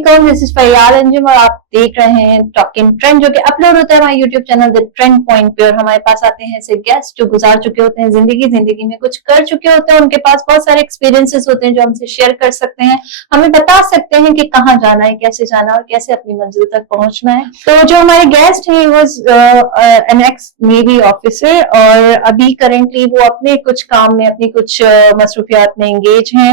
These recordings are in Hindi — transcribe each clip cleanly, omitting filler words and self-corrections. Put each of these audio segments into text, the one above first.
अस्सलामुअलैकुम, दिस इज फरियाल अंजुम और आप देख रहे हैं टॉकिंग ट्रेंड, जो कि अपलोड होता है हमारे YouTube channel the trend point पे। और हमारे पास आते हैं ऐसे गेस्ट जो गुजार चुके होते हैं, जिंदगी में कुछ कर चुके होते हैं, उनके पास बहुत सारे एक्सपीरियंसेस होते हैं जो हमसे शेयर कर सकते हैं, हमें बता सकते हैं कि कहाँ जाना है, कैसे जाना है और कैसे अपनी मंजिल तक पहुंचना है। तो जो हमारे गेस्ट हैं was an x navy officer और अभी करेंटली वो अपने कुछ काम में, अपनी कुछ मसरूफियात में एंगेज हैं।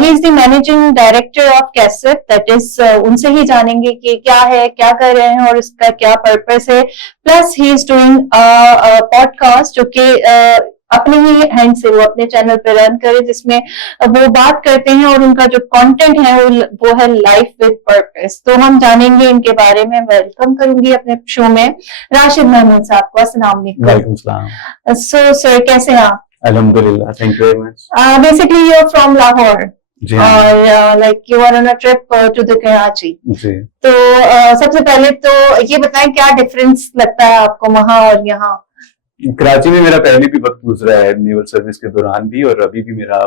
He is the managing director of cassette, that is उनसे ही जानेंगे कि क्या है, क्या कर रहे हैं और इसका क्या पर्पस है। Plus he is doing podcast जो कि अपने ही हैंड से वो अपने चैनल पे रन करे, जिसमें वो बात करते हैं और उनका जो कंटेंट है वो है लाइफ विद पर्पस। तो हम जानेंगे इनके बारे में। वेलकम करूंगी अपने शो में राशिद महमूद साहब को। अस्सलाम वालेकुम। सो सर, कैसे हैं आप? अल्हम्दुलिल्लाह, thank you very much. Basically you are from Lahore और like you are on a trip to the Karachi. तो सबसे पहले तो ये बताएं क्या डिफरेंस लगता है आपको वहां और यहाँ? कराची में मेरा पहले भी वक्त गुजरा है, नेवल सर्विस के दौरान भी, और अभी भी मेरा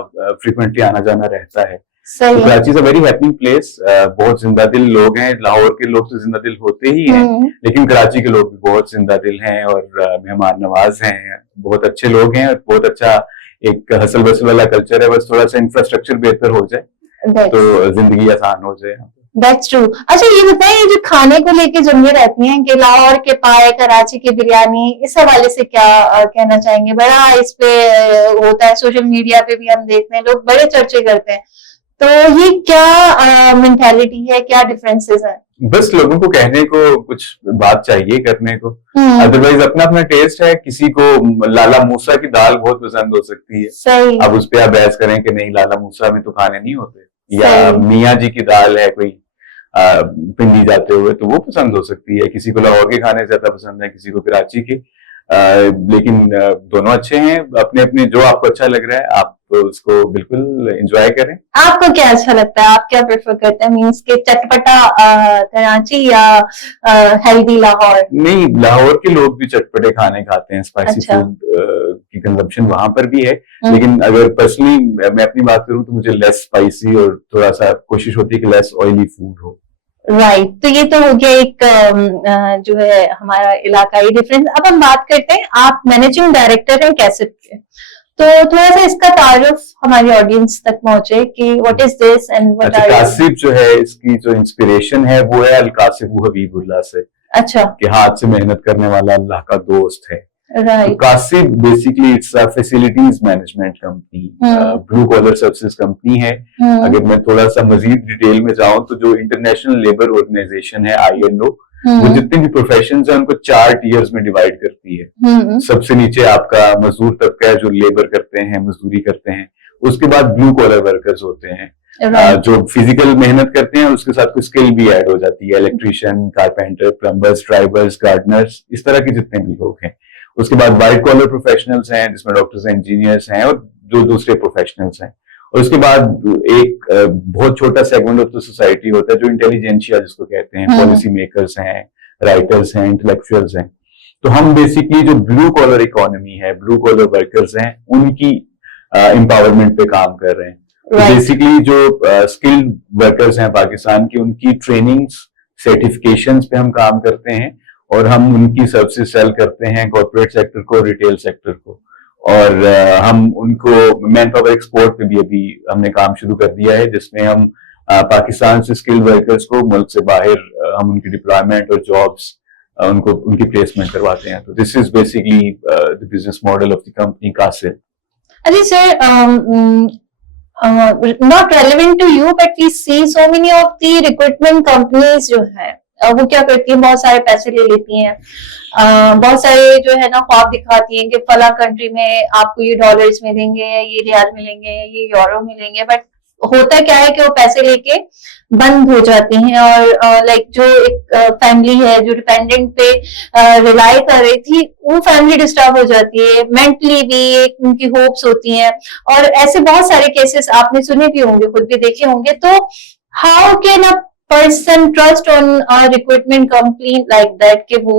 फ्रीक्वेंटली आना जाना रहता है। तो Karachi is a very happening place. बहुत जिंदा दिल लोग हैं। लाहौर के लोग तो जिंदा दिल होते ही हैं, लेकिन कराची के लोग भी बहुत जिंदा दिल हैं और मेहमान नवाज हैं। बहुत अच्छे लोग हैं और बहुत अच्छा एक हसल बसल वाला कल्चर है। बस थोड़ा सा इंफ्रास्ट्रक्चर बेहतर हो जाए तो जिंदगी आसान हो जाए। That's true. अच्छा, ये बताएं, ये जो खाने को लेके जंगे रहती हैं कि लाहौर के पाए, कराची की बिरयानी, इस हवाले से क्या कहना चाहेंगे? बड़ा इस पे होता है, सोशल मीडिया पे भी हम देखते हैं, लोग बड़े चर्चे करते हैं। तो ये क्या मेंटालिटी है, क्या डिफरेंसेस हैं? बस लोगों को कहने को कुछ बात चाहिए, करने को। अदरवाइज अपना अपना टेस्ट है। किसी को लाला मूसा की दाल बहुत पसंद हो सकती है, सही। अब उस पर आप बहस करें कि नहीं, लाला मूसा में तो खाने नहीं होते, या मियाँ जी की दाल है कोई पिंडी जाते हुए, तो वो पसंद हो सकती है। किसी को लाहौर के खाने ज्यादा पसंद है, किसी को कराची के। लेकिन दोनों अच्छे हैं अपने अपने। जो आपको अच्छा लग रहा है आप उसको बिल्कुल एंजॉय करें। आपको क्या अच्छा लगता है? आप क्या प्रेफर करते हैं? मींस के चटपटा कराची या हेल्दी लाहौर? नहीं, लाहौर के लोग भी चटपटे खाने खाते हैं। स्पाइसी फूड की कंजम्पशन वहां पर भी है, लेकिन अगर पर्सनली मैं अपनी बात करूं तो मुझे लेस स्पाइसी और थोड़ा सा कोशिश होती है कि लेस ऑयली फूड हो। राइट। तो ये तो हो गया एक जो है हमारा इलाकाई डिफरेंस। अब हम बात करते हैं, आप मैनेजिंग डायरेक्टर हैं कैसेट के, तो थोड़ा सा इसका तारुफ हमारी ऑडियंस तक पहुंचे कि what is this and what are. Qasib जो है, इसकी जो इंस्पिरेशन है वो है अल-कासिब हबीबुल्लाह से। अच्छा। कि हाथ से मेहनत करने वाला अल्लाह का दोस्त है। तो Qasib basically it's a facilities management company, blue collar services company है। अगर मैं थोड़ा सा मजीद डिटेल में जाऊं तो जो इंटरनेशनल लेबर ऑर्गेनाइजेशन है ILO, वो जितने भी प्रोफेशंस हैं उनको 4 टियर्स में डिवाइड करती है। सबसे नीचे आपका मजदूर तबका है जो लेबर करते हैं, मजदूरी करते हैं। उसके बाद ब्लू कॉलर वर्कर्स होते हैं, जो फिजिकल मेहनत करते हैं, उसके साथ कुछ स्किल भी ऐड हो जाती है। Electrician, carpenter, plumbers, drivers, Gardner's, इस तरह के जितने भी लोग हैं। उसके बाद व्हाइट कॉलर प्रोफेशनल्स हैं जिसमें डॉक्टर्स, इंजीनियर्स हैं और जो दूसरे प्रोफेशनल्स हैं। और उसके बाद एक बहुत छोटा सेगमेंट ऑफ द सोसाइटी होता है जो इंटेलिजेंशिया जिसको कहते हैं, पॉलिसी मेकर्स हैं, राइटर्स हैं, इंटेलेक्चुअल्स हैं। तो हम बेसिकली जो ब्लू कॉलर इकोनॉमी है, ब्लू कॉलर वर्कर्स हैं, उनकी एम्पावरमेंट पे काम कर रहे हैं। तो बेसिकली जो स्किल्ड वर्कर्स हैं पाकिस्तान की, उनकी ट्रेनिंग्स, सर्टिफिकेशंस पे हम काम करते हैं और हम उनकी सर्विसेज सेल करते हैं कॉर्पोरेट सेक्टर को, रिटेल सेक्टर को। और हम उनको मैन पावर एक्सपोर्ट पे भी अभी हमने काम शुरू कर दिया है, जिसमें हम पाकिस्तान से स्किल्ड वर्कर्स को मुल्क से बाहर हम उनकी डिप्लॉयमेंट और जॉब्स उनको उनकी प्लेसमेंट करवाते हैं। तो this is basically the business model of the company Qasib. अरे sir, not relevant to you, but we see so many of the recruitment companies जो है वो क्या करती है, बहुत सारे पैसे ले लेती हैं, बहुत सारे जो है ना ख्वाब दिखाती हैं कि फला कंट्री में आपको ये डॉलर्स मिलेंगे, ये रियाल मिलेंगे, ये यूरो मिलेंगे। बट होता क्या है कि वो पैसे लेके बंद हो जाती हैं और लाइक जो एक फैमिली है जो डिपेंडेंट पे रिलाई कर रही थी, वो फैमिली डिस्टर्ब हो जाती है, मेंटली भी एक उनकी होप्स होती हैं। और ऐसे बहुत सारे केसेस आपने सुने भी होंगे, खुद भी देखे होंगे। तो how can a person trust on recruitment company like that कि वो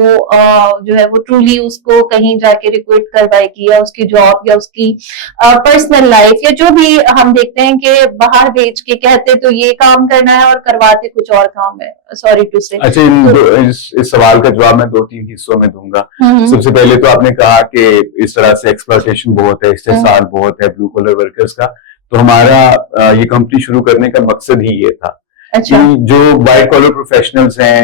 जो है वो ट्रूली उसको कहीं जाके रिक्रूट करवाएगी, या उसकी जॉब या उसकी पर्सनल लाइफ, या जो भी हम देखते हैं कि बाहर भेज के कहते तो ये काम करना है और करवाते कुछ और काम है, सॉरी टू से। अच्छा, इस सवाल का जवाब मैं 2-3 हिस्सों में दूंगा। सबसे पहले तो आपने कहा कि इस तरह से एक्सप्लॉयटेशन बहुत है, इस्तेसाल बहुत है ब्लू कॉलर वर्कर्स का, तो हमारा ये कंपनी शुरू करने का मकसद ही ये था। अच्छा। कि जो व्हाइट कॉलर प्रोफेशनल्स हैं,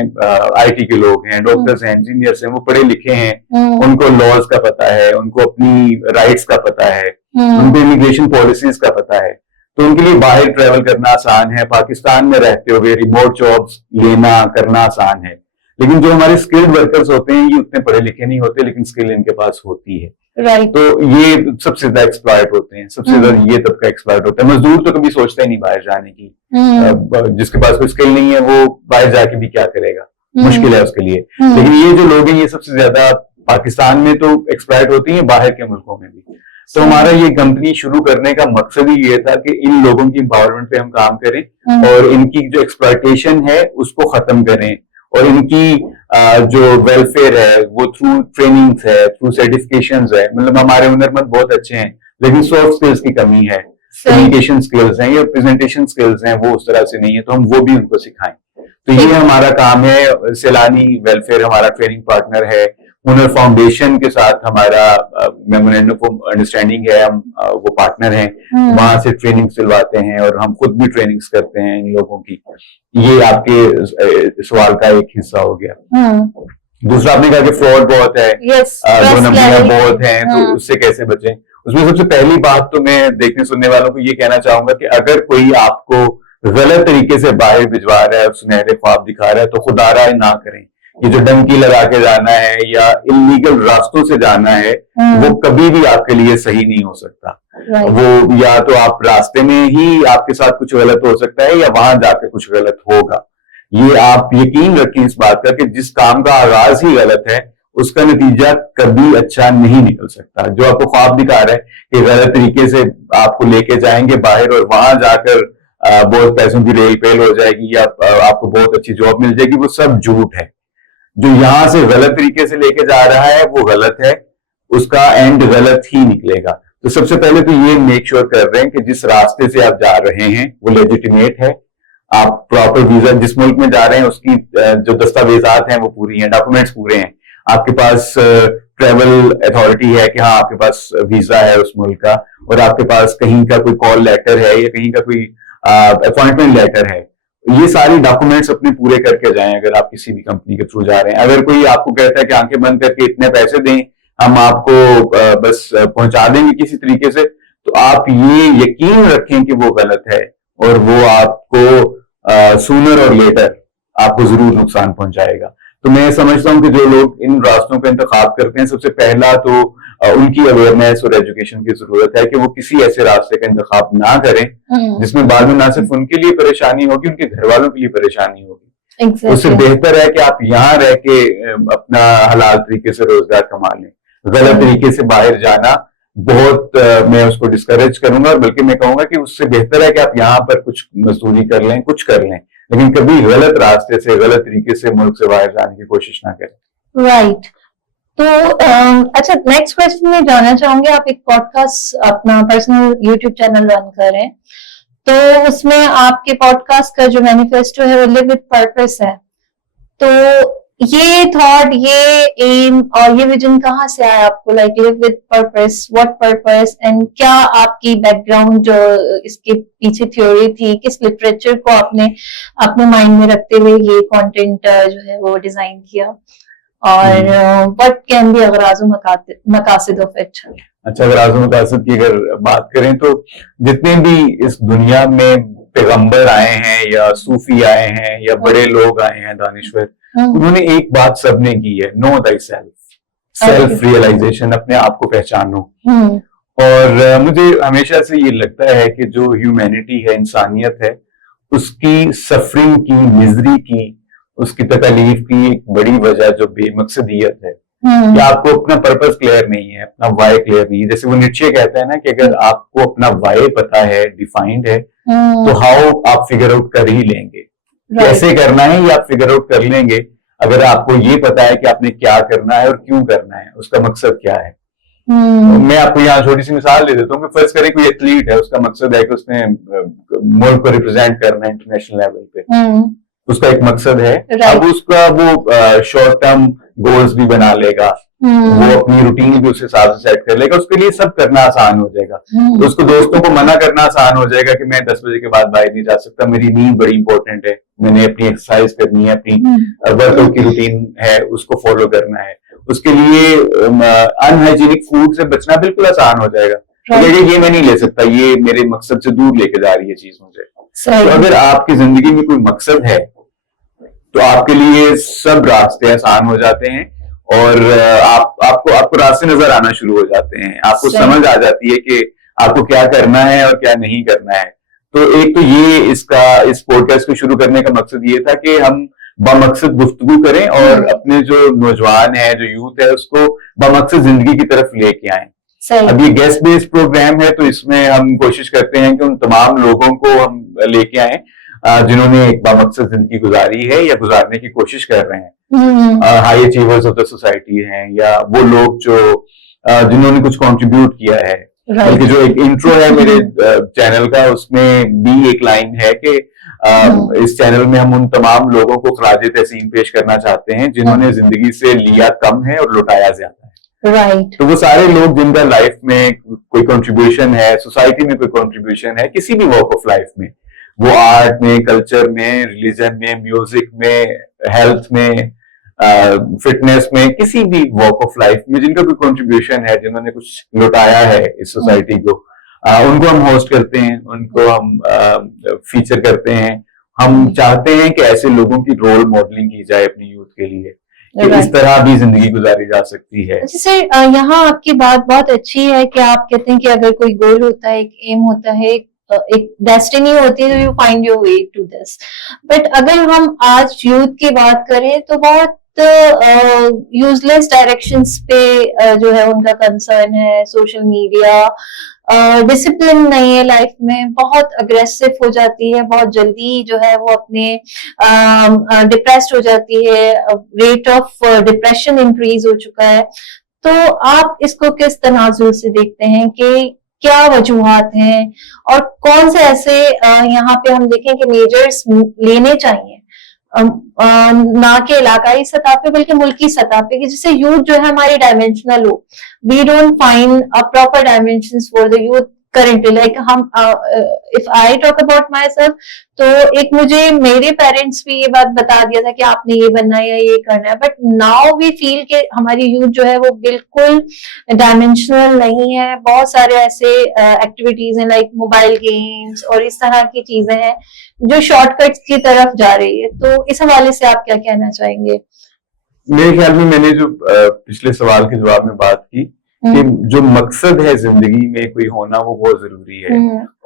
आईटी के लोग हैं, डॉक्टर्स हैं, इंजीनियर्स हैं, वो पढ़े लिखे हैं, उनको लॉज का पता है, उनको अपनी राइट्स का पता है, उनको इमिग्रेशन पॉलिसीज का पता है, तो उनके लिए बाहर ट्रेवल करना आसान है, पाकिस्तान में रहते हुए रिमोट जॉब्स लेना करना आसान है। लेकिन जो हमारे स्किल्ड वर्कर्स होते हैं ये उतने पढ़े लिखे नहीं होते, लेकिन स्किल इनके पास होती है। राइट। तो ये सबसे ज्यादा एक्सप्लॉयट होते हैं, सबसे ज्यादा ये तबका एक्सप्लॉयट होता है। मजदूर तो कभी सोचता ही नहीं बाहर जाने की, जिसके पास कोई स्किल नहीं है वो बाहर जाके भी क्या करेगा, मुश्किल है उसके लिए। लेकिन ये जो लोग हैं ये सबसे ज्यादा पाकिस्तान में तो एक्सप्लॉयट होती है, बाहर के मुल्कों में भी। तो हमारा ये कंपनी शुरू करने का मकसद ही ये था कि इन लोगों की एम्पावरमेंट पे हम काम करें और इनकी जो एक्सप्लॉयटेशन है उसको खत्म करें, और इनकी जो वेलफेयर है वो थ्रू ट्रेनिंग्स है, थ्रू सर्टिफिकेशंस है। मतलब हमारे हुनरमंद बहुत अच्छे हैं लेकिन सॉफ्ट स्किल्स की कमी है, कम्युनिकेशन स्किल्स हैं या प्रेजेंटेशन स्किल्स हैं वो उस तरह से नहीं है, तो हम वो भी उनको सिखाएं। तो ये हमारा काम है। सैलानी वेलफेयर हमारा ट्रेनिंग पार्टनर है, हुनर फाउंडेशन के साथ हमारा मेमोरेंडम ऑफ अंडरस्टैंडिंग है, हम वो पार्टनर हैं, वहां से ट्रेनिंग सिलवाते हैं और हम खुद भी ट्रेनिंग्स करते हैं इन लोगों की। ये आपके सवाल का एक हिस्सा हो गया। दूसरा आपने कहा कि फ्रॉड बहुत है, दो नंबरियां बहुत हैं, तो उससे कैसे बचें। उसमें सबसे पहली बात तो मैं देखने सुनने वालों को ये कहना चाहूंगा कि अगर कोई आपको गलत तरीके से बाहर भिजवा रहा है, सुनहरे ख्वाब दिखा रहा है, तो खुदारा ना करें। ये जो डंकी लगा के जाना है या इल्लीगल रास्तों से जाना है वो कभी भी आपके लिए सही नहीं हो सकता। वो या तो आप रास्ते में ही आपके साथ कुछ गलत हो सकता है या वहां जाके कुछ गलत होगा। ये आप यकीन रखें इस बात का कि जिस काम का आगाज ही गलत है उसका नतीजा कभी अच्छा नहीं निकल सकता। जो आपको ख्वाब दिखा रहा है कि गलत तरीके से आपको लेके जाएंगे बाहर और वहां जाकर बहुत पैसों की रेल पेल हो जाएगी या आपको बहुत अच्छी जॉब मिल जाएगी, वो सब झूठ है। जो यहां से गलत तरीके से लेके जा रहा है वो गलत है, उसका एंड गलत ही निकलेगा। तो सबसे पहले तो ये मेक श्योर कर रहे हैं कि जिस रास्ते से आप जा रहे हैं वो लेजिटिमेट है, आप प्रॉपर वीजा जिस मुल्क में जा रहे हैं उसकी जो दस्तावेजात हैं वो पूरी हैं, डॉक्यूमेंट्स पूरे हैं, आपके पास ट्रेवल अथॉरिटी है कि हाँ आपके पास वीजा है उस मुल्क का, और आपके पास कहीं का कोई कॉल लेटर है या कहीं का कोई अपॉइंटमेंट लेटर है। ये सारी डॉक्यूमेंट्स अपने पूरे करके जाएं अगर आप किसी भी कंपनी के थ्रू जा रहे हैं। अगर कोई आपको कहता है कि आंखें बंद करके इतने पैसे दें हम आपको बस पहुंचा देंगे किसी तरीके से, तो आप ये यकीन रखें कि वो गलत है और वो आपको सूनर और लेटर आपको जरूर नुकसान पहुंचाएगा। तो मैं समझता हूं कि जो लोग इन रास्तों का इंतखाब करते हैं सबसे पहला तो उनकी अवेयरनेस और एजुकेशन की जरूरत है कि वो किसी ऐसे रास्ते का इंतखाब ना करें जिसमें बाद में ना सिर्फ उनके लिए परेशानी होगी, उनके घर वालों के लिए परेशानी होगी। उससे बेहतर है कि आप यहाँ रह के अपना हलाल तरीके से रोजगार कमा लें। गलत तरीके से बाहर जाना बहुत मैं उसको डिस्करेज करूंगा, बल्कि मैं कहूंगा कि उससे बेहतर है कि आप यहाँ पर कुछ मजदूरी कर लें, कुछ कर लें, लेकिन कभी गलत रास्ते से गलत तरीके से मुल्क से बाहर जाने की कोशिश ना करें। राइट। तो अच्छा, नेक्स्ट क्वेश्चन में जानना चाहूंगी, आप एक पॉडकास्ट अपना पर्सनल यूट्यूब चैनल रन करें, तो उसमें आपके पॉडकास्ट का जो मैनिफेस्टो है वो लिव विद पर्पस है। तो ये थॉट, ये एम और ये विजन कहाँ से आया आपको, like live with purpose, what purpose, and क्या आपकी बैकग्राउंड जो इसके पीछे थ्योरी थी, किस लिटरेचर को आपने अपने माइंड में रखते हुए ये कंटेंट जो है वो डिजाइन किया, और व्हाट कैन बी अगराज़ मकासिद ऑफ इट। अच्छा, अगराज़ मकासिद की अगर बात करें तो जितने भी इस दुनिया में पैगंबर आए हैं या सूफी आए हैं या बड़े लोग आए हैं दानिश्वर, उन्होंने एक बात सबने की है, know thy self, self realization, अपने आप को पहचानो। और मुझे हमेशा से ये लगता है कि जो ह्यूमैनिटी है, इंसानियत है, उसकी सफरिंग की, मिजरी की, उसकी तकलीफ की एक बड़ी वजह जो बेमकसदियत है कि आपको अपना पर्पस क्लियर नहीं है, अपना वाई क्लियर नहीं है। जैसे वो नीचे कहता है ना कि अगर आपको अपना वाई पता है, डिफाइंड है, तो हाउ आप फिगर आउट कर ही लेंगे। कैसे करना है ये आप फिगर आउट कर लेंगे अगर आपको ये पता है कि आपने क्या करना है और क्यों करना है, उसका मकसद क्या है। मैं आपको यहाँ छोटी सी मिसाल दे देता हूँ कि फर्ज करें कोई एथलीट है, उसका मकसद है कि उसने मुल्क को रिप्रेजेंट करना है इंटरनेशनल लेवल पे, उसका एक मकसद है। अब उसका वो शॉर्ट टर्म गोल्स भी बना लेगा, वो अपनी रूटीन भी उस हिसाब से सेट कर लेगा, उसके लिए सब करना आसान हो जाएगा। तो उसको दोस्तों को मना करना आसान हो जाएगा कि मैं 10 बजे के बाद बाहर नहीं जा सकता, मेरी नींद बड़ी इंपॉर्टेंट है, मैंने अपनी एक्सरसाइज करनी है, अपनी वर्कआउट की रूटीन है उसको फॉलो करना है। उसके लिए अनहाइजीनिक फूड से बचना बिल्कुल आसान हो जाएगा। तो ये मैं नहीं ले सकता, ये मेरे मकसद से दूर लेके जा रही है चीज मुझे। तो अगर आपकी जिंदगी में कोई मकसद है तो आपके लिए सब रास्ते आसान हो जाते हैं और आपको रास्ते नजर आना शुरू हो जाते हैं, आपको समझ आ जाती है कि आपको क्या करना है और क्या नहीं करना है। तो एक तो ये इस पॉडकास्ट को शुरू करने का मकसद ये था कि हम बमकसद गुफ्तगू करें और अपने जो नौजवान है, जो यूथ है, उसको बमकसद जिंदगी की तरफ लेके आए। अब ये गेस्ट बेस्ड प्रोग्राम है तो इसमें हम कोशिश करते हैं कि उन तमाम लोगों को हम लेके आए जिन्होंने एक बामकसद जिंदगी गुजारी है या गुजारने की कोशिश कर रहे हैं, high achievers of the society हैं, या वो लोग जो जिन्होंने कुछ कंट्रीब्यूट किया है। बल्कि जो एक इंट्रो है मेरे चैनल का, उसमें भी एक लाइन है कि इस चैनल में हम उन तमाम लोगों को खराज तहसीन पेश करना चाहते हैं जिन्होंने जिंदगी से लिया कम है और लुटाया ज्यादा है। राइट। तो वो सारे लोग जिनका लाइफ में कोई कंट्रीब्यूशन है, सोसाइटी में कोई कंट्रीब्यूशन है, किसी भी वॉक ऑफ लाइफ में, वो आर्ट में, कल्चर में, रिलीजन में, म्यूजिक में, हेल्थ में, फिटनेस में, किसी भी वॉक ऑफ लाइफ में जिनका कोई कंट्रीब्यूशन है, जिन्होंने कुछ लुटाया है इस सोसाइटी को, उनको हम होस्ट करते हैं, उनको हम फीचर करते हैं। हम चाहते हैं कि ऐसे लोगों की रोल मॉडलिंग की जाए अपनी यूथ के लिए कि इस तरह भी जिंदगी गुजारी जा सकती है। जैसे यहाँ आपकी बात बहुत अच्छी है कि आप कहते हैं कि अगर कोई गोल होता है, एक एम होता है, एक डेस्टिनी होती है, तो you find your way to this. But अगर हम आज यूथ की बात करें तो बहुत यूजलेस डायरेक्शंस पे जो है उनका कंसर्न है। सोशल मीडिया डिसिप्लिन नहीं है लाइफ में, बहुत अग्रेसिव हो जाती है, बहुत जल्दी जो है वो अपने डिप्रेस्ड हो जाती है, रेट ऑफ डिप्रेशन इंक्रीज हो चुका है। तो आप इसको किस तनाजुर से देखते हैं कि क्या वजूहात हैं और कौन से ऐसे यहाँ पे हम देखें कि मेजर्स लेने चाहिए, ना कि इलाकाई सतह पे बल्कि मुल्की सतह पे, कि जिससे यूथ जो है हमारी डायमेंशनल हो। We don't find a proper dimensions for the youth currently. Like हम if I talk about myself, तो एक मुझे मेरे पेरेंट्स भी ये बात बता दिया था कि आपने ये बनना है या ये करना है, बट नाउ वी फील कि हमारी यूथ जो है वो बिल्कुल डायमेंशनल नहीं है। बहुत सारे ऐसे एक्टिविटीज हैं लाइक मोबाइल गेम्स और इस तरह की चीजें हैं जो शॉर्टकट्स की तरफ जा रही है। तो इस हवाले से आप क्या कहना चाहेंगे? मेरे ख्याल में मैंने जो पिछले सवाल के जवाब में बात की कि जो मकसद है जिंदगी में कोई होना, वो बहुत जरूरी है।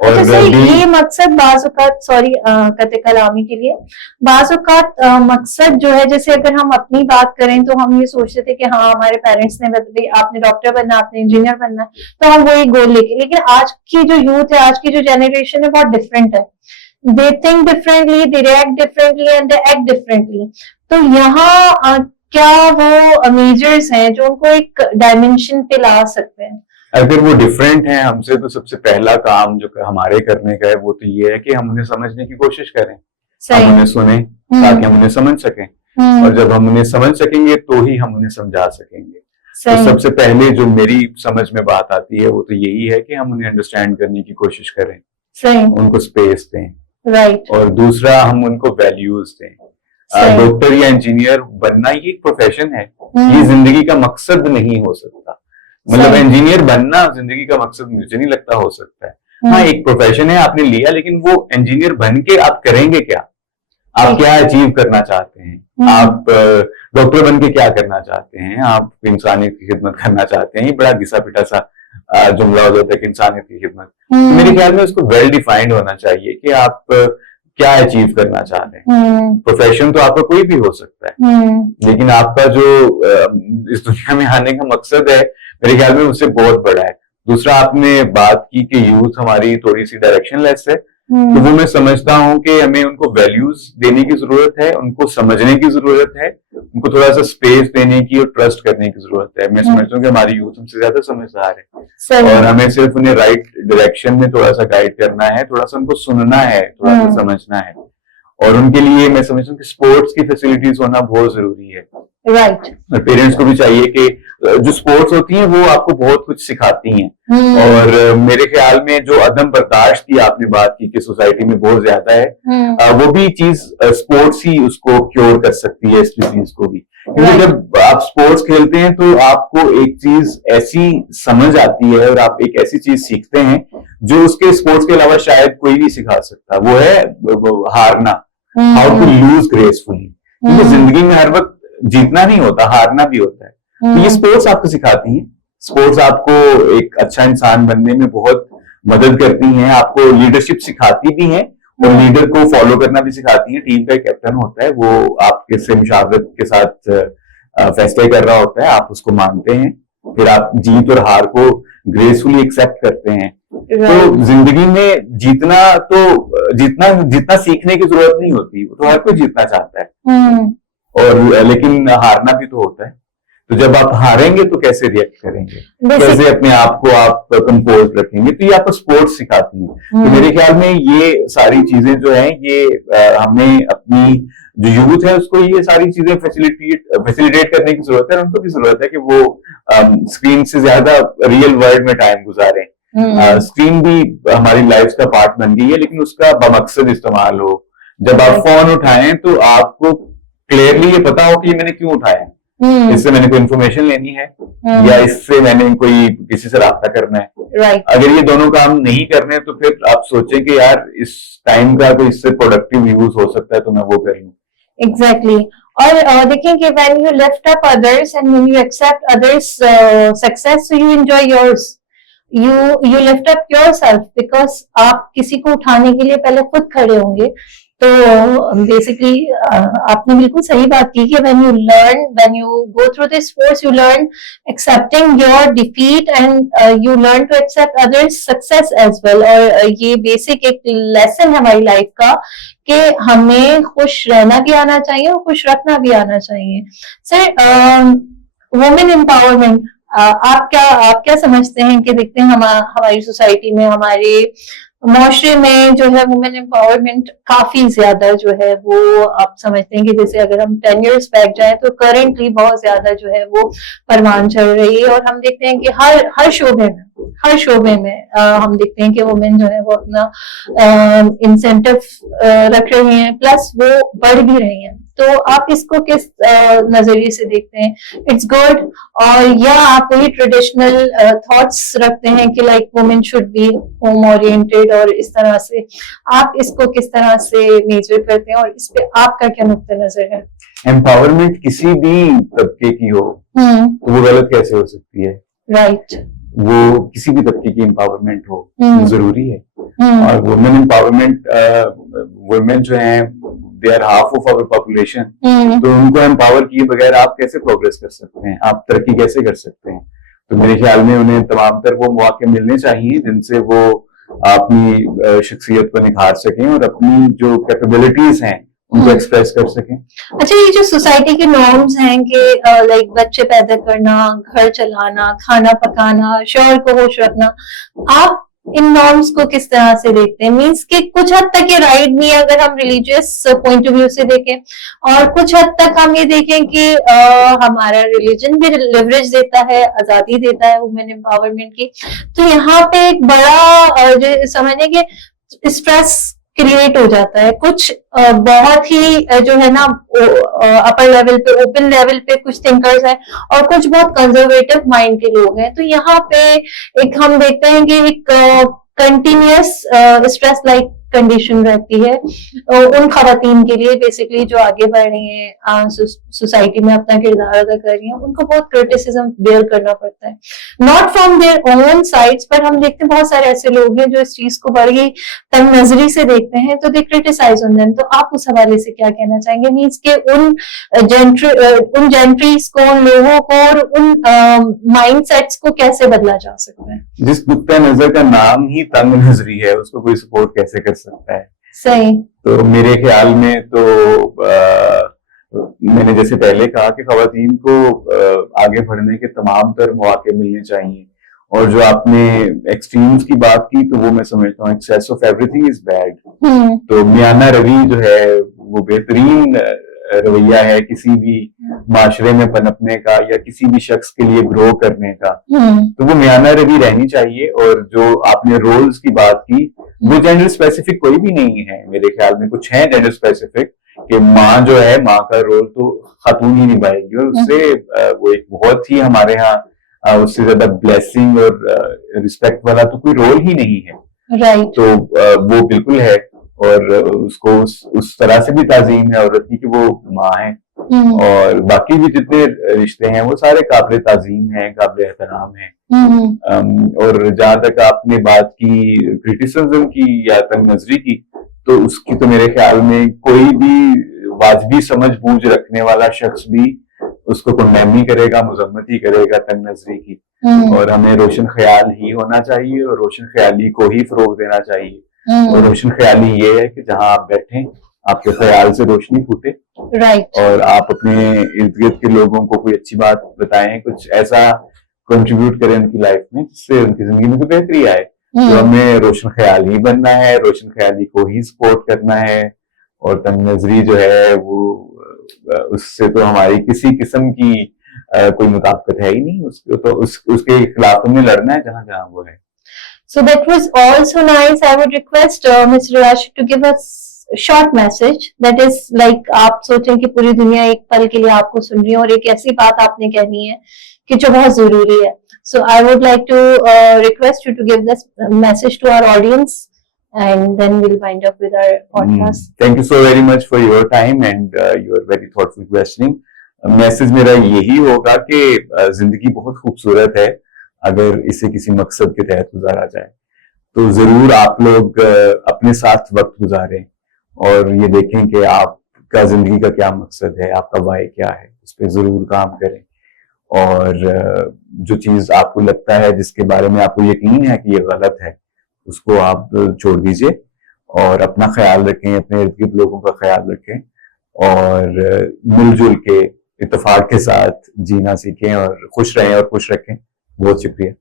और अच्छा, ये मकसद बाज़-औक़ात, सॉरी कते कलामी के लिए, बाज़-औक़ात मकसद जो है, जैसे अगर हम अपनी बात करें तो हम ये सोचते थे कि हाँ हमारे पेरेंट्स ने बताया आपने डॉक्टर बनना, आपने इंजीनियर बनना, तो हम वही गोल लेके। लेकिन आज की जो यूथ है, आज की जो जनरेशन है, बहुत डिफरेंट है। They think differently, they react differently and they act differently. तो यहाँ क्या वो मेजर्स हैं जो उनको एक डायमेंशन पे ला सकते हैं? अगर वो डिफरेंट हैं हमसे, तो सबसे पहला काम जो हमारे करने का है वो तो ये है कि हम उन्हें समझने की कोशिश करें, हम उन्हें सुने ताकि हम उन्हें समझ सकें, और जब हम उन्हें समझ सकेंगे तो ही हम उन्हें समझा सकेंगे। तो सबसे पहले जो मेरी समझ में बात आती है वो तो यही है कि हम उन्हें अंडरस्टैंड करने की कोशिश करें, उनको स्पेस दें, राइट। और दूसरा हम उनको वैल्यूज दें। डॉक्टर या इंजीनियर बनना ये एक प्रोफेशन है, ये जिंदगी का मकसद नहीं हो सकता। मतलब इंजीनियर बनना जिंदगी का मकसद मुझे नहीं लगता हो सकता है। हाँ, एक प्रोफेशन है, आपने लिया, लेकिन वो इंजीनियर बन के आप करेंगे क्या? आप क्या अचीव करना चाहते हैं? आप डॉक्टर बन के क्या करना चाहते हैं? आप इंसानियत की खिदमत करना चाहते हैं? ये बड़ा घिसा पिटा सा जुमला हो जाता है कि इंसानियत की खिदमत। मेरे ख्याल में उसको वेल डिफाइंड होना चाहिए कि आप क्या अचीव करना चाह रहे हैं। प्रोफेशन तो आपका कोई भी हो सकता है, लेकिन आपका जो इस दुनिया में आने का मकसद है, मेरे ख्याल में उससे बहुत बड़ा है। दूसरा, आपने बात की कि यूथ हमारी थोड़ी सी डायरेक्शनलेस है, तो वो मैं समझता हूँ कि हमें उनको वैल्यूज देने की जरूरत है, उनको समझने की जरूरत है, उनको थोड़ा सा स्पेस देने की और ट्रस्ट करने की जरूरत है। मैं समझता हूँ कि हमारी यूथ हमसे ज्यादा समझदार है और हमें सिर्फ उन्हें राइट डायरेक्शन में थोड़ा सा गाइड करना है, थोड़ा सा उनको सुनना है, थोड़ा सा समझना है। और उनके लिए मैं समझता हूँ कि स्पोर्ट्स की फैसिलिटीज होना बहुत जरूरी है। राइट। और पेरेंट्स को भी चाहिए कि जो स्पोर्ट्स होती हैं वो आपको बहुत कुछ सिखाती हैं। और मेरे ख्याल में जो अदम बर्दाश्त की आपने बात की कि सोसाइटी में बहुत ज्यादा है, वो भी चीज स्पोर्ट्स ही उसको क्योर कर सकती है, इस डिजीज को भी। क्योंकि जब आप स्पोर्ट्स खेलते हैं तो आपको एक चीज ऐसी समझ आती है और आप एक ऐसी चीज सीखते हैं जो उसके स्पोर्ट्स के अलावा शायद कोई नहीं सिखा सकता, वो है हारना, हाउ टू लूज ग्रेसफुली। क्योंकि जिंदगी में हर वक्त जीतना नहीं होता, हारना भी होता है। तो ये स्पोर्ट्स आपको सिखाती है, स्पोर्ट्स आपको एक अच्छा इंसान बनने में बहुत मदद करती हैं, आपको लीडरशिप सिखाती भी हैं और लीडर को फॉलो करना भी सिखाती है। टीम का एक कैप्टन होता है, वो आपके से मुशावरत के साथ फैसले कर रहा होता है, आप उसको मानते हैं, फिर आप जीत और हार को ग्रेसफुली एक्सेप्ट करते हैं। तो जिंदगी में जितना सीखने की जरूरत नहीं होती, तो हर कोई जीतना चाहता है और लेकिन हारना भी तो होता है। तो जब आप हारेंगे तो कैसे रिएक्ट करेंगे, कैसे अपने आप को आप कंपोज रखेंगे, तो ये आपको स्पोर्ट्स सिखाती है। तो मेरे ख्याल में ये सारी चीजें जो है ये हमें अपनी जो यूथ है उसको ये सारी चीजें फैसिलिटेट करने की जरूरत है। और उनको भी जरूरत है कि वो स्क्रीन से ज्यादा रियल वर्ल्ड में टाइम गुजारें। स्क्रीन भी हमारी लाइफ का पार्ट बन गई है, लेकिन उसका बमकसद इस्तेमाल हो। जब आप फोन उठाएं तो आपको क्लियरली ये पता हो कि ये मैंने क्यों उठाया, इससे मैंने कोई इन्फॉर्मेशन लेनी है या इससे मैंने कोई किसी से राब्ता करना है। अगर ये दोनों काम नहीं करने तो फिर आप सोचें कि यार इस टाइम का कोई इससे प्रोडक्टिव यूज हो सकता है तो मैं वो कर लूं। एग्जैक्टली। और देखें कि when you lift up others and when you accept others success, so you enjoy yours. You lift up yourself because आप किसी को उठाने के लिए पहले खुद खड़े होंगे। तो बेसिकली आपने बिल्कुल सही बात की कि when you go through this course, you learn accepting your defeat and you learn to accept others' success as well. और ये बेसिक एक लेसन है हमारी लाइफ का कि हमें खुश रहना भी आना चाहिए और खुश रखना भी आना चाहिए। सर, वुमेन एम्पावरमेंट, आप क्या समझते हैं कि देखते हैं हमारी सोसाइटी में, हमारे माशरे में जो है वुमेन एम्पावरमेंट काफी ज्यादा जो है वो आप समझते हैं कि जैसे अगर हम 10 years बैक जाएं तो करेंटली बहुत ज्यादा जो है वो परवान चल रही है। और हम देखते हैं कि हर शोबे में हम देखते हैं कि वुमेन जो है वो अपना इंसेंटिव रख रही हैं, प्लस वो बढ़ भी रही हैं। तो आप इसको किस नजरिए से देखते हैं? इट्स गुड, और या आप वही ट्रेडिशनल थॉट्स रखते हैं कि like women should be home oriented, और इस तरह से आप इसको किस तरह से मेजर करते हैं और इस पे आपका क्या नुक्ता नजर है? एम्पावरमेंट किसी भी तबके की हो तो वो गलत कैसे हो सकती है? राइट। वो किसी भी तबके की एम्पावरमेंट हो जरूरी है। और वुमेन एम्पावरमेंट, वुमेन जो है they are half of our population, तो उनको एम्पावर किए बगैर आप कैसे प्रोग्रेस कर सकते हैं, आप तरक्की कैसे कर सकते हैं? तो मेरे ख्याल में उन्हें तमाम तर वो मौके मिलने चाहिए जिनसे वो अपनी शख्सियत को निखार सकें और अपनी जो कैपेबिलिटीज हैं उनको एक्सप्रेस कर सकें। अच्छा, ये जो सोसाइटी के नॉर्म्स हैं कि लाइक बच्चे पैदा करना, घर चलाना, खाना पकाना, शौहर को होश रखना, आप इन नॉर्म्स को किस तरह से देखते हैं? मीन्स कि कुछ हद तक ये राइट भी है अगर हम रिलीजियस पॉइंट ऑफ व्यू से देखें, और कुछ हद तक हम ये देखें कि हमारा रिलीजन भी लिवरेज देता है, आजादी देता है वुमेन एम्पावरमेंट की। तो यहाँ पे एक बड़ा समझने के स्ट्रेस क्रिएट हो जाता है। कुछ बहुत ही जो है ना अपर लेवल पे, ओपन लेवल पे कुछ थिंकर्स हैं और कुछ बहुत कंजर्वेटिव माइंड के लोग हैं। तो यहाँ पे एक हम देखते हैं कि एक कंटिन्यूअस स्ट्रेस लाइक कंडीशन रहती है उन खवातीन के लिए बेसिकली जो आगे बढ़ रही हैं, सोसाइटी में अपना किरदार अदा कर रही हैं। उनको बहुत क्रिटिसिज्म बेयर करना पड़ता है, not from their own sides, पर हम देखते हैं बहुत सारे ऐसे लोग हैं जो इस चीज को बड़ी तंग नजरी से देखते हैं, तो दे क्रिटिसाइज ऑन देम। तो आप उस हवाले से क्या कहना चाहेंगे? मीन्स के उन जेंट्रीज को, उन लोगों को और उन माइंड सेट्स को कैसे बदला जा सकता है? जिस नुक्ता नजर का नाम ही तंग नजरी है उसको कोई सपोर्ट कैसे कर सकता है। सही। तो मेरे ख्याल में तो मैंने जैसे पहले कहा कि खवातीन को आगे बढ़ने के तमाम तर मौके मिलने चाहिए, और जो आपने एक्सट्रीम्स की बात की तो वो मैं समझता हूँ excess of everything is bad. तो मियाना रवि जो है वो बेहतरीन रवैया है किसी भी माशरे में पनपने का या किसी भी शख्स के लिए ग्रो करने का, तो वो मियाना रवि रहनी चाहिए। और जो आपने रोल्स की बात की वो जेंडर स्पेसिफिक कोई भी नहीं है, मेरे ख्याल में कुछ है जेंडर स्पेसिफिक कि माँ जो है, माँ का रोल तो खातून ही निभाएगी, और उससे वो एक बहुत ही हमारे यहाँ उससे ज्यादा ब्लेसिंग और रिस्पेक्ट वाला तो कोई रोल ही नहीं है। राइट। तो वो बिल्कुल है, और उसको उस तरह से भी ताजीम है औरत की कि वो माँ है। और बाकी भी जितने रिश्ते हैं वो सारे काबिल ताजीम हैं, काबिल एहतराम हैं। और जहां तक आपने बात की क्रिटिसिज्म की या तंग नजरी की, तो उसकी तो मेरे ख्याल में कोई भी वाजबी समझ बूझ रखने वाला शख्स भी उसको कंडेम ही करेगा, मुजम्मत ही करेगा तंग नजरी की। और हमें रोशन ख्याल ही होना चाहिए और रोशन ख्याली को ही फरोग देना चाहिए। और रोशन ख्याली ये है कि जहां आप बैठे आपके ख्याल से रोशनी फूटे, राइट। और आप अपने इर्द गिर्द के लोगों को कोई अच्छी बात बताएं, कुछ ऐसा कंट्रीब्यूट करें उनकी लाइफ में जिससे उनकी जिंदगी में कोई बेहतरी आए। तो हमें रोशन ख्याल ही बनना है, रोशन ख्याली को ही सपोर्ट करना है। और तंग नजरी जो है वो उससे तो हमारी किसी किस्म की कोई मुताबिकत है ही नहीं, उसको तो उसके खिलाफ हमें लड़ना है जहां जहां वो है। So that was also nice. I would request Mr. Rashid to give us short message that is like आप सोचें कि पूरी दुनिया एक पल के लिए आपको सुन रही है और एक ऐसी बात आपने कहनी है कि जो बहुत जरूरी है. So I would like to request you to give this message to our audience and then we'll wind up with our podcast. Thank you so very much for your time and your very thoughtful questioning. Message मेरा यही होगा कि जिंदगी बहुत खूबसूरत है अगर इसे किसी मकसद के तहत गुजारा जाए। तो जरूर आप लोग अपने साथ वक्त गुजारें और ये देखें कि आपका जिंदगी का क्या मकसद है, आपका वाई क्या है, उस पर जरूर काम करें। और जो चीज आपको लगता है, जिसके बारे में आपको यकीन है कि ये गलत है, उसको आप छोड़ दीजिए और अपना ख्याल रखें, अपने इर्द गिर्द लोगों का ख्याल रखें और मिलजुल के इत्तेफाक के साथ जीना सीखें और खुश रहें और खुश रखें। बहुत शुक्रिया।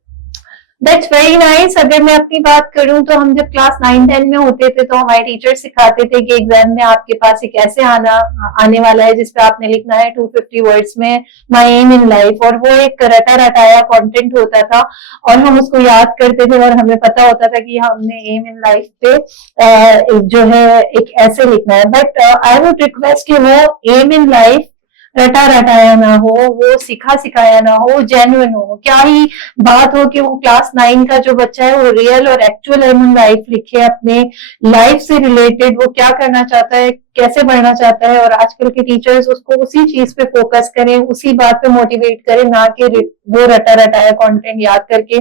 That's very nice. अगर मैं अपनी बात करूं तो हम जब क्लास 9-10 में होते थे तो हमारे टीचर सिखाते थे कि एग्जाम में आपके पास एक ऐसे आने वाला है जिसपे आपने लिखना है 250 वर्ड्स में माई एम इन लाइफ, और वो एक रटा रटाया कंटेंट होता था और हम उसको याद करते थे और हमें पता होता था कि हमने एम इन लाइफ पे जो है एक ऐसे लिखना है। बट आई वुड रिक्वेस्ट कि वो एम इन लाइफ रटा रटाया ना हो, वो सिखा सिखाया ना हो, जेन्युइन हो। क्या ही बात हो कि वो क्लास 9 का जो बच्चा है वो रियल और एक्चुअल ह्यूमन लाइफ लिखे, अपने लाइफ से रिलेटेड वो क्या करना चाहता है, कैसे बढ़ना चाहता है, और आजकल के टीचर्स उसको उसी चीज पे फोकस करें, उसी बात पे मोटिवेट करें, ना कि वो रटा रटाया कंटेंट याद करके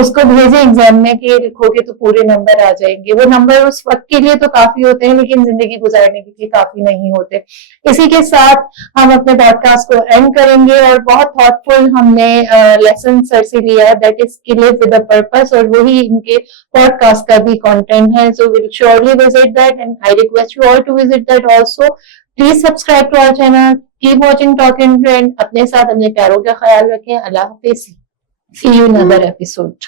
उसको भेजे एग्जाम में कि लिखोगे तो पूरे नंबर आ जाएंगे। वो नंबर उस वक्त के लिए तो काफी होते हैं लेकिन जिंदगी गुजारने के लिए काफी नहीं होते। इसी के साथ हम अपने पॉडकास्ट को एंड करेंगे और बहुत थॉटफुल हमने लेसन सर से लिया है, दैट इज कि लिव विद अ पर्पस, और वही इनके पॉडकास्ट का भी कंटेंट है। So will surely visit that and I request you all to visit that also. Please subscribe to our channel, keep watching talk and trend. अपने साथ अपने प्यारों का ख्याल रखें। अल्लाह हाफिज। See you in another episode.